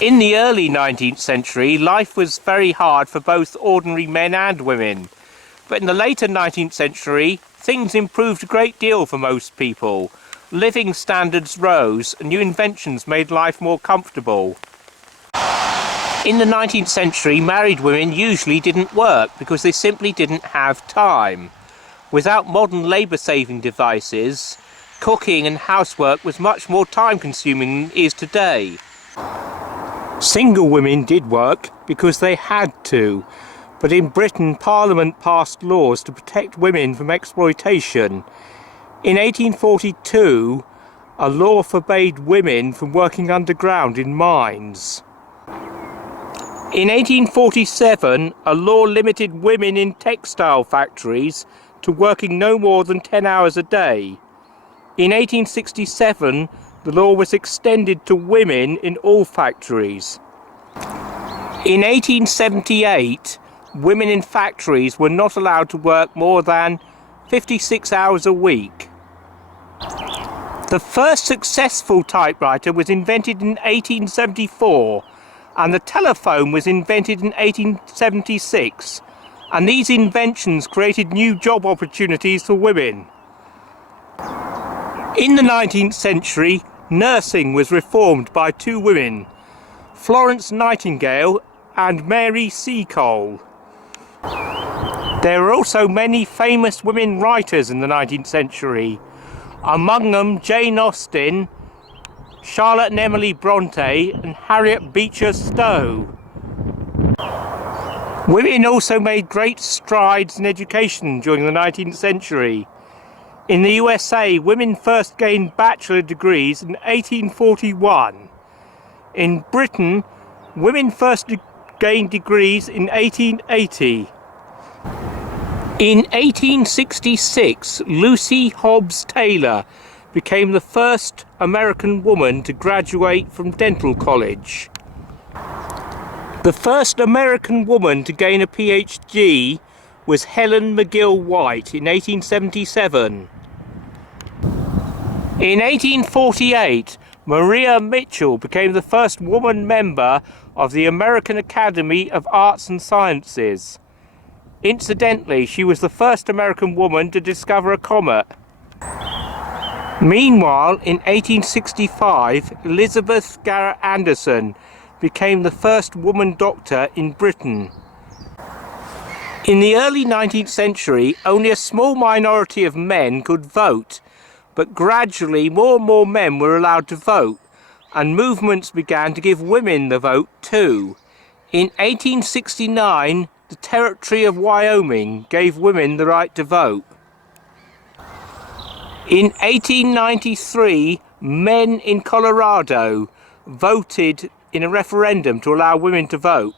In the early 19th century, life was very hard for both ordinary men and women. But in the later 19th century, things improved a great deal for most people. Living standards rose and new inventions made life more comfortable. In the 19th century, married women usually didn't work because they simply didn't have time. Without modern labour-saving devices, cooking and housework was much more time-consuming than it is today. Single women did work because they had to, but in Britain Parliament passed laws to protect women from exploitation. In 1842, a law forbade women from working underground in mines. In 1847, a law limited women in textile factories to working no more than 10 hours a day. In 1867, the law was extended to women in all factories. In 1878, women in factories were not allowed to work more than 56 hours a week. The first successful typewriter was invented in 1874, and the telephone was invented in 1876, and these inventions created new job opportunities for women. In the 19th century, nursing was reformed by two women, Florence Nightingale and Mary Seacole. There were also many famous women writers in the 19th century, among them Jane Austen, Charlotte and Emily Bronte and Harriet Beecher Stowe. Women also made great strides in education during the 19th century. In the USA, women first gained bachelor degrees in 1841. In Britain, women first gained degrees in 1880. In 1866, Lucy Hobbs Taylor became the first American woman to graduate from dental college. The first American woman to gain a PhD was Helen McGill White in 1877. In 1848, Maria Mitchell became the first woman member of the American Academy of Arts and Sciences. Incidentally, she was the first American woman to discover a comet. Meanwhile, in 1865, Elizabeth Garrett Anderson became the first woman doctor in Britain. In the early 19th century, only a small minority of men could vote, but gradually more and more men were allowed to vote, and movements began to give women the vote too. In 1869, the territory of Wyoming gave women the right to vote. In 1893, men in Colorado voted in a referendum to allow women to vote.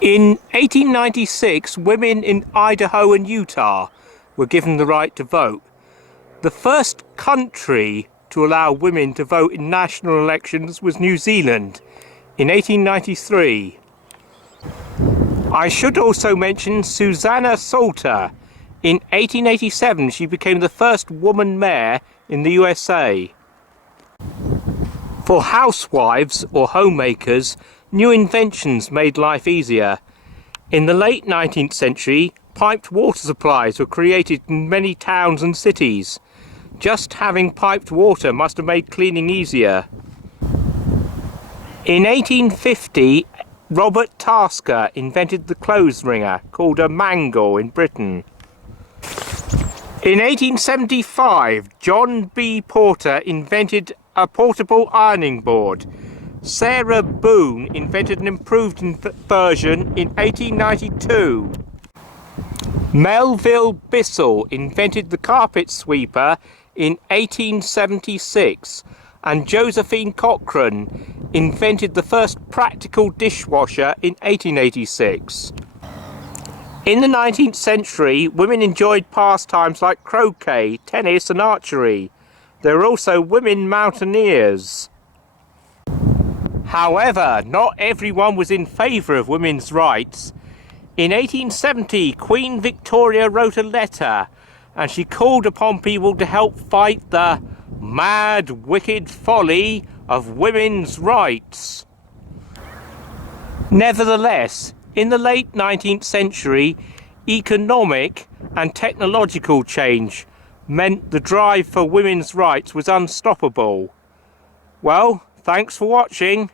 In 1896, women in Idaho and Utah were given the right to vote. The first country to allow women to vote in national elections was New Zealand in 1893. I should also mention Susanna Salter. In 1887, she became the first woman mayor in the USA. For housewives or homemakers, new inventions made life easier. In the late 19th century, piped water supplies were created in many towns and cities. Just having piped water must have made cleaning easier. In 1850, Robert Tasker invented the clothes wringer, called a mangle in Britain. In 1875, John B. Porter invented a portable ironing board. Sarah Boone invented an improved version in 1892. Melville Bissell invented the carpet sweeper in 1876, and Josephine Cochrane invented the first practical dishwasher in 1886. In the 19th century, women enjoyed pastimes like croquet, tennis and archery. There were also women mountaineers. However, not everyone was in favour of women's rights. In 1870, Queen Victoria wrote a letter, and she called upon people to help fight the mad, wicked folly of women's rights. Nevertheless, in the late 19th century, economic and technological change meant the drive for women's rights was unstoppable. Well, thanks for watching.